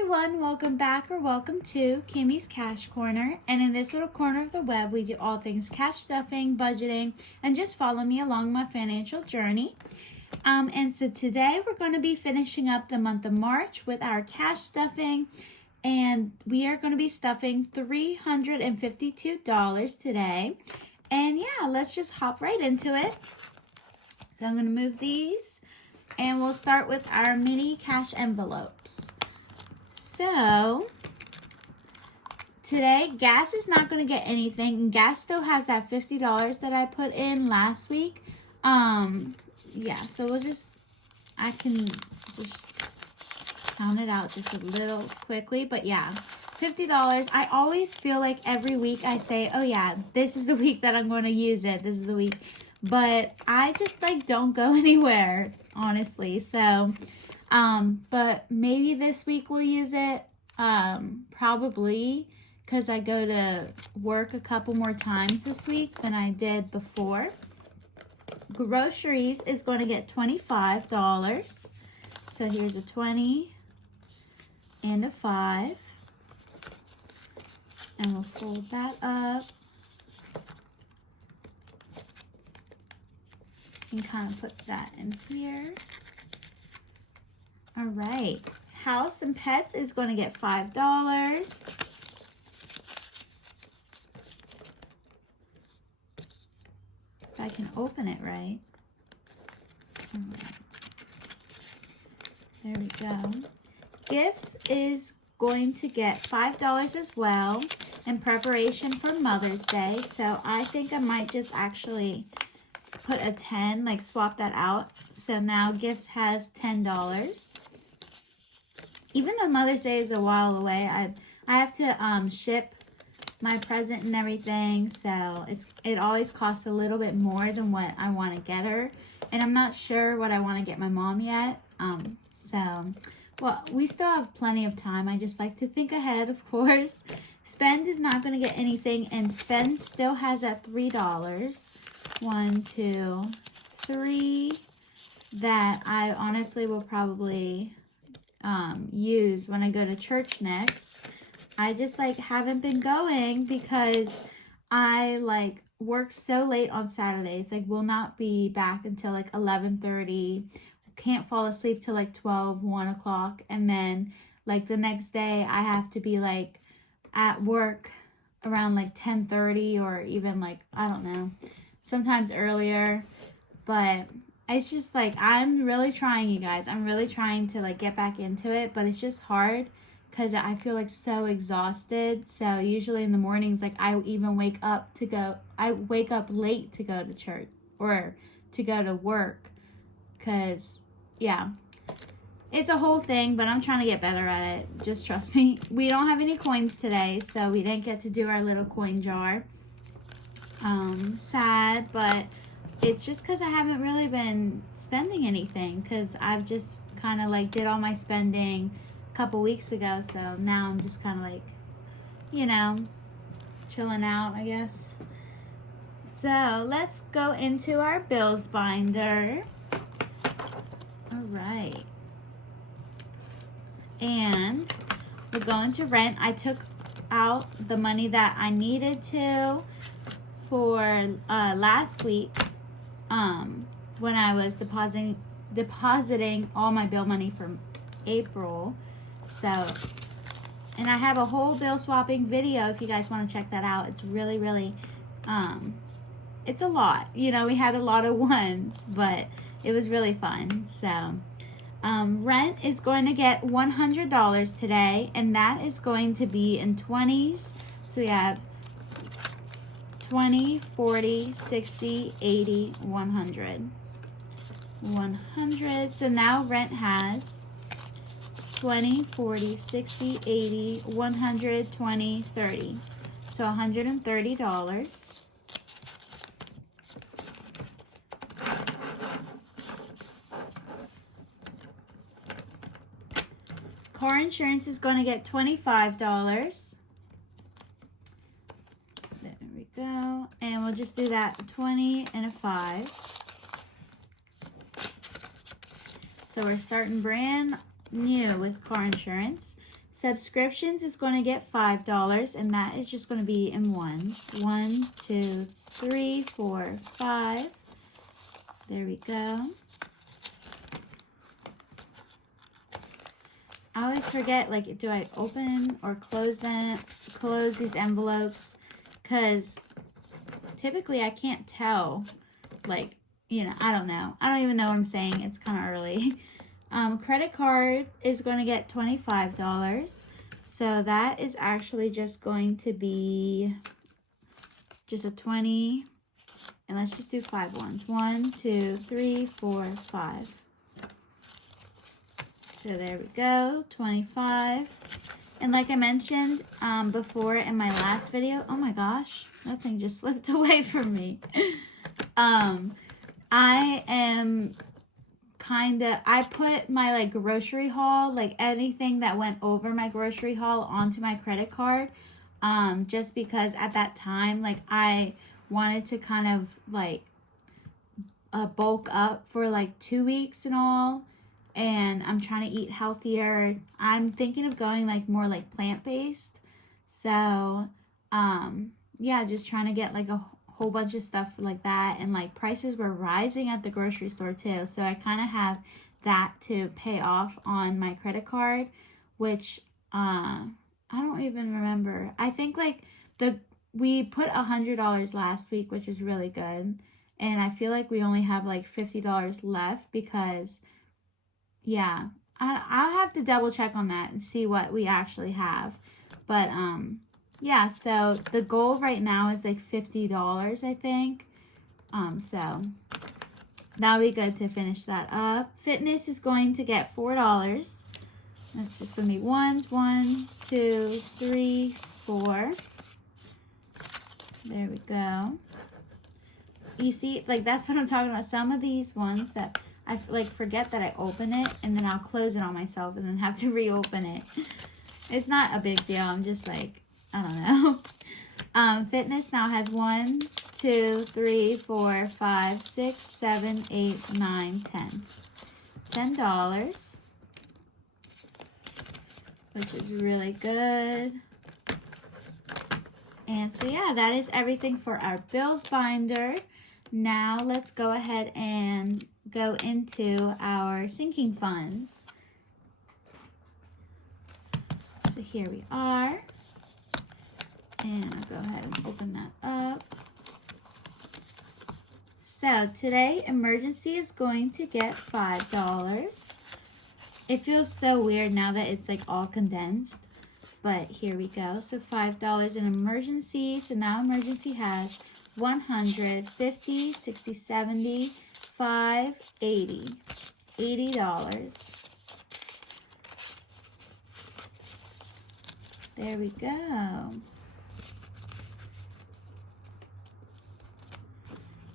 everyone, welcome back or welcome to Kimmy's Cash Corner. And in this little corner of the web, we do all things cash stuffing, budgeting, and just follow me along my financial journey. And so today we're going to be finishing up the month of March with our cash stuffing. And we are going to be stuffing $352 today. And yeah, let's just hop right into it. So I'm going to move these. And we'll start with our mini cash envelopes. So, today, gas is not going to get anything. Gas still has that $50 that I put in last week. Yeah, so I can just count it out just a little quickly. But yeah, $50. I always feel like every week I say, oh yeah, this is the week that I'm going to use it. This is the week. But I just don't go anywhere, honestly. So, but maybe this week we'll use it. Probably because I go to work a couple more times this week than I did before. Groceries is going to get $25. So here's a 20 and a 5. And we'll fold that up. And kind of put that in here. All right. House and pets is going to get $5. If I can open it right. All right. There we go. Gifts is going to get $5 as well in preparation for Mother's Day. So I think I might just actually put a 10, swap that out. So now gifts has $10. Even though Mother's Day is a while away, I have to ship my present and everything. So it always costs a little bit more than what I want to get her. And I'm not sure what I want to get my mom yet. Well, we still have plenty of time. I just like to think ahead, of course. Spend is not going to get anything. And spend still has that $3. 1, 2, 3 that I honestly will probably use when I go to church next. I just haven't been going because I work so late on Saturdays. Will not be back until 11:30. Can't fall asleep till 12, 1 o'clock. And then the next day I have to be at work around 10:30 or even I don't know. Sometimes earlier, but it's just I'm really trying, you guys. I'm really trying to get back into it, but it's just hard because I feel so exhausted. So usually in the mornings, I even wake up late to go to church or to go to work because, yeah, it's a whole thing, but I'm trying to get better at it. Just trust me. We don't have any coins today, so we didn't get to do our little coin jar. Sad, but it's just because I haven't really been spending anything because I've just kind of did all my spending a couple weeks ago, so now I'm just kind of chilling out, I guess. So let's go into our bills binder. All right, and we're going to rent. I took out the money that I needed to for last week when I was depositing all my bill money from April. So, and I have a whole bill swapping video if you guys want to check that out. It's really, really, it's a lot. We had a lot of ones, but it was really fun. So, rent is going to get $100 today, and that is going to be in 20s. So we have 20, 40, 60, 80, 100. 100. So now rent has 20, 40, 60, 80, 100, 20, 30. So $130. Car insurance is going to get $25. Go, and we'll just do that 20 and a 5. So we're starting brand new with car insurance. Subscriptions is going to get $5, and that is just going to be in ones. 1, 2, 3, 4, 5. There we go. I always forget, like, do I open or close these envelopes? Because typically I can't tell, like, you know, I don't know. I don't even know what I'm saying. It's kind of early. Credit card is going to get $25. So that is actually just going to be just a 20. And let's just do 5 ones. 1, 2, 3, 4, 5. So there we go, 25. And like I mentioned before in my last video, oh my gosh, that thing just slipped away from me. I am I put my like grocery haul, like anything that went over my grocery haul onto my credit card. Just because at that time, like I wanted to kind of like bulk up for like 2 weeks and all. And I'm trying to eat healthier. I'm thinking of going like more like plant-based. So, yeah, just trying to get like a whole bunch of stuff like that. And like prices were rising at the grocery store too. So I kind of have that to pay off on my credit card, which I don't even remember. I think like we put $100 last week, which is really good. And I feel like we only have like $50 left because... yeah, I'll have to double check on that and see what we actually have. But, yeah, so the goal right now is like $50, I think. So that'll be good to finish that up. Fitness is going to get $4. That's just going to be ones. 1, 2, 3, 4. There we go. You see, like, that's what I'm talking about. Some of these ones that... I like forget that I open it and then I'll close it on myself and then have to reopen it. It's not a big deal. I'm just like, I don't know. Fitness now has 1, 2, 3, 4, 5, 6, 7, 8, 9, 10. $10. Which is really good. And so yeah, that is everything for our bills binder. Now let's go ahead and go into our sinking funds. So here we are. And I'll go ahead and open that up. So today, emergency is going to get $5. It feels so weird now that it's like all condensed. But here we go. So $5 in emergency. So now emergency has 100, 50, 60, 70, 5, 80. $80. There we go.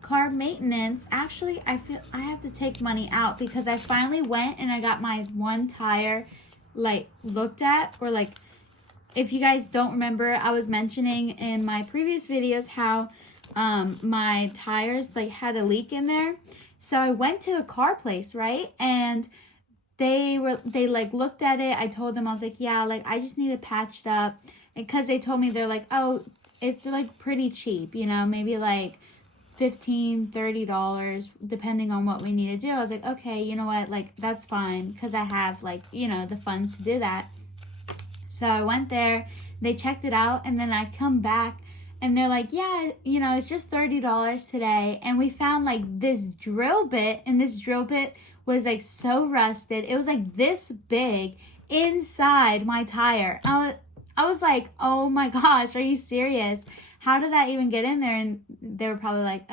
Car maintenance. Actually, I feel I have to take money out because I finally went and I got my one tire like looked at, or like, if you guys don't remember, I was mentioning in my previous videos how my tires like had a leak in there. So I went to the car place, right? And they like looked at it. I told them, I was like, yeah, like I just need it patched up. And because they told me, they're like, oh, it's like pretty cheap, you know, maybe like $15, $30, depending on what we need to do. I was like, okay, you know what, like that's fine, because I have like, you know, the funds to do that. So I went there, they checked it out, and then I come back and they're like, yeah, you know, it's just $30 today. And we found like this drill bit, and this drill bit was like so rusted. It was like this big inside my tire. I was like, oh my gosh, are you serious? How did that even get in there? And they were probably like,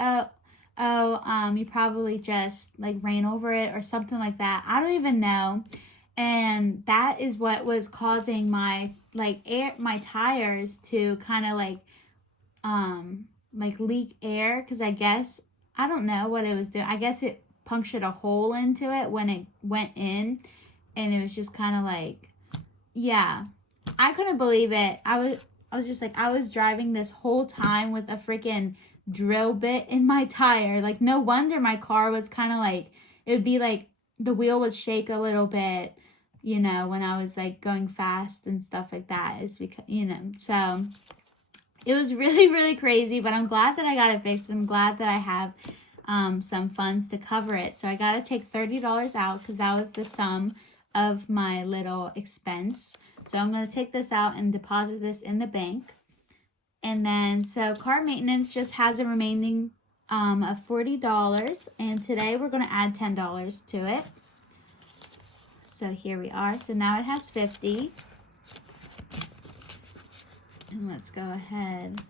you probably just like ran over it or something like that. I don't even know. And that is what was causing my my tires to kind of like leak air, because I guess, I don't know what it was doing. I guess it punctured a hole into it when it went in, and it was just kind of like, yeah, I couldn't believe it. I was just like, I was driving this whole time with a freaking drill bit in my tire. Like, no wonder my car was kind of like, it would be like the wheel would shake a little bit. you know, when I was like going fast and stuff like that, is because, you know, so it was really, really crazy, but I'm glad that I got it fixed. I'm glad that I have some funds to cover it. So I got to take $30 out because that was the sum of my little expense. So I'm going to take this out and deposit this in the bank. And then, so car maintenance just has a remaining of $40. And today we're going to add $10 to it. So here we are. So now it has 50. And let's go ahead.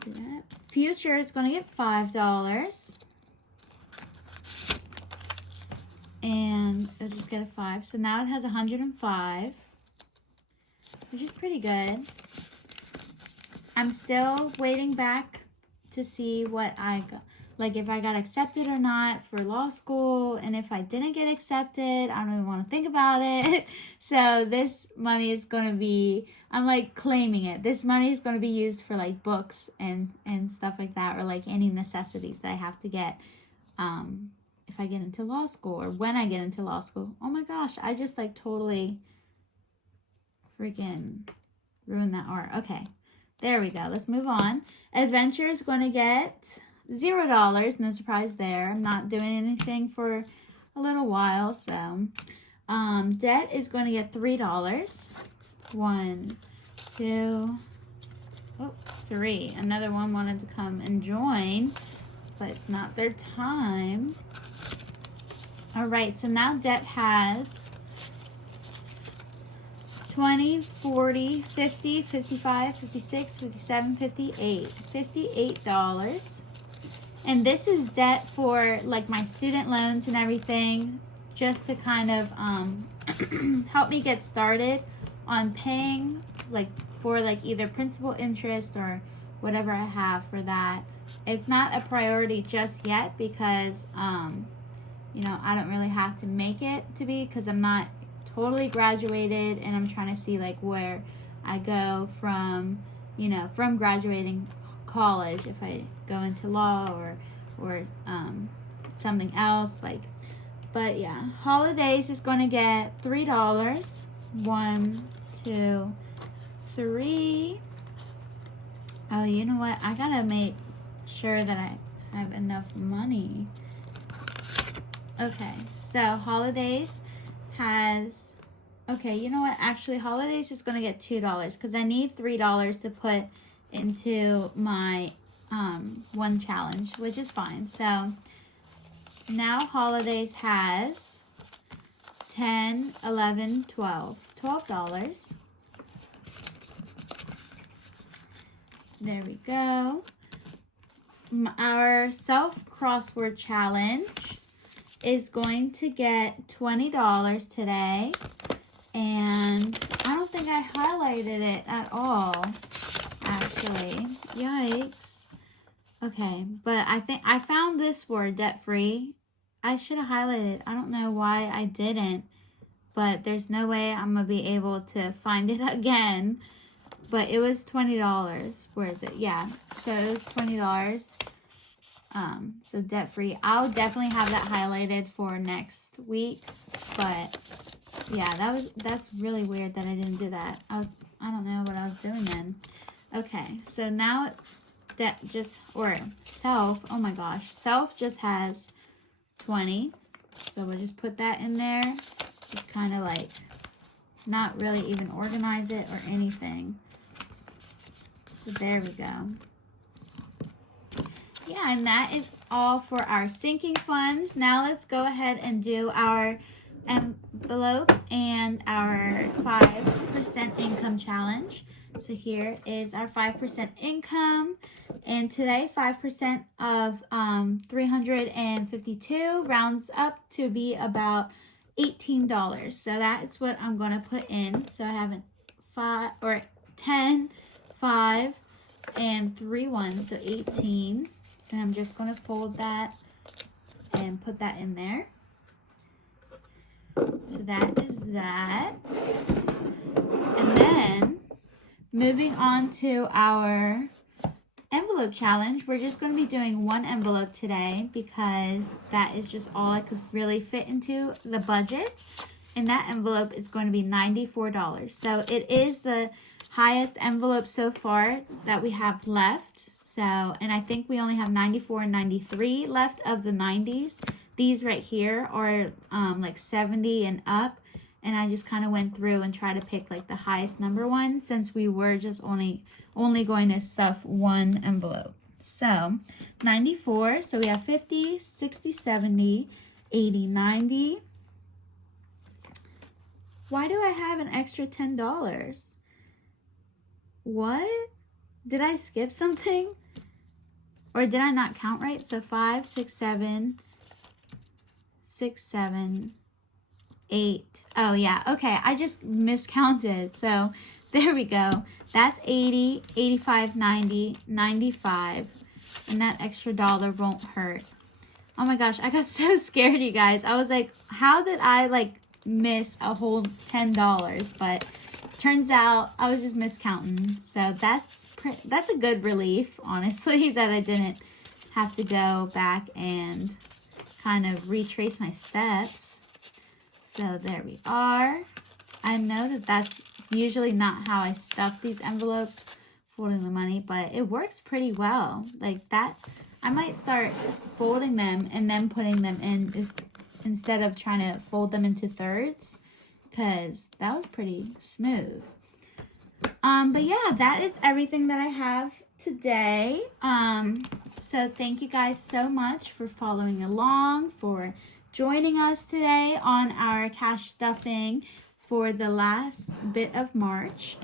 Do that. Future is going to get $5. And it'll just get a 5. So now it has 105, which is pretty good. I'm still waiting back to see what I got, like if I got accepted or not for law school. And if I didn't get accepted, I don't even want to think about it. So this money is going to be, I'm like claiming it. This money is going to be used for like books and stuff like that, or like any necessities that I have to get if I get into law school or when I get into law school. Oh my gosh, I just like totally freaking ruined that art. Okay, there we go. Let's move on. Adventure is going to get $0. No surprise there. I'm not doing anything for a little while. So debt is going to get $3. 1, 2, 3. Another one wanted to come and join, but it's not their time. All right, so now debt has 20, 40, 50, 55, 56, 57, 58. $58. And this is debt for like my student loans and everything, just to kind of help me get started on paying like for like either principal interest or whatever I have for that. It's not a priority just yet because you know, I don't really have to make it to be, because I'm not totally graduated, and I'm trying to see like where I go from, you know, from graduating college, if I go into law or something else like. But yeah, holidays is going to get $3. 1, 2, 3. Oh, you know what? I gotta make sure that I have enough money. Okay, so holidays has, okay, you know what? Actually, holidays is going to get $2 because I need $3 to put into my one challenge, which is fine. So now holidays has 10, 11, 12. $12. There we go. Our self crossword challenge is going to get $20 today, and I don't think I highlighted it at all, actually. Yikes. Okay, but I think I found this word, debt-free. I should have highlighted it. I don't know why I didn't, but there's no way I'm going to be able to find it again. But it was $20. Where is it? Yeah, so it was $20. So debt-free. I'll definitely have that highlighted for next week. But yeah, that's really weird that I didn't do that. I don't know what I was doing then. Okay, so now that just, or self, oh my gosh, self just has 20. So we'll just put that in there. Just kind of like not really even organize it or anything. So there we go. Yeah, and that is all for our sinking funds. Now let's go ahead and do our envelope and our 5% income challenge. So here is our 5% income. And today, 5% of 352 rounds up to be about $18. So that's what I'm going to put in. So I have 10, 5, and 3 ones, so 18. And I'm just going to fold that and put that in there. So that is that. And then moving on to our envelope challenge, we're just going to be doing one envelope today because that is just all I could really fit into the budget. and that envelope is going to be $94. So it is the highest envelope so far that we have left. So, and I think we only have 94 and 93 left of the 90s. These right here are like 70 and up. And I just kind of went through and tried to pick like the highest number one, since we were just only going to stuff one envelope. So 94, so we have 50, 60, 70, 80, 90. Why do I have an extra $10? What? Did I skip something? Or did I not count right? So 5, 6, 7, 6, 7, 8. Oh yeah, okay, I just miscounted. So there we go. That's 80, 85, 90, 95. And that extra dollar won't hurt. Oh my gosh, I got so scared, you guys. I was like, how did I like miss a whole $10? But turns out I was just miscounting. So that's a good relief, honestly, that I didn't have to go back and kind of retrace my steps. So there we are. I know that that's usually not how I stuff these envelopes, folding the money, but it works pretty well. Like that, I might start folding them and then putting them in instead of trying to fold them into thirds, because that was pretty smooth. But yeah, that is everything that I have today. So thank you guys so much for following along, for joining us today on our cash stuffing for the last bit of March.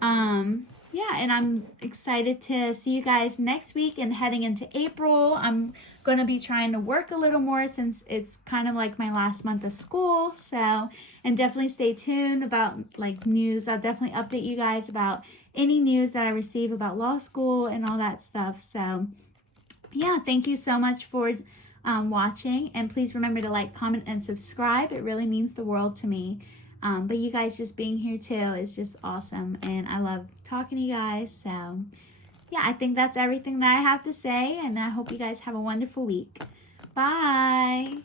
Yeah, and I'm excited to see you guys next week and heading into April. I'm going to be trying to work a little more since it's kind of like my last month of school. So, and definitely stay tuned about like news. I'll definitely update you guys about any news that I receive about law school and all that stuff. So, yeah, thank you so much for watching. And please remember to like, comment, and subscribe. It really means the world to me. But you guys just being here too is just awesome. And I love talking to you guys. So yeah, I think that's everything that I have to say. And I hope you guys have a wonderful week. Bye.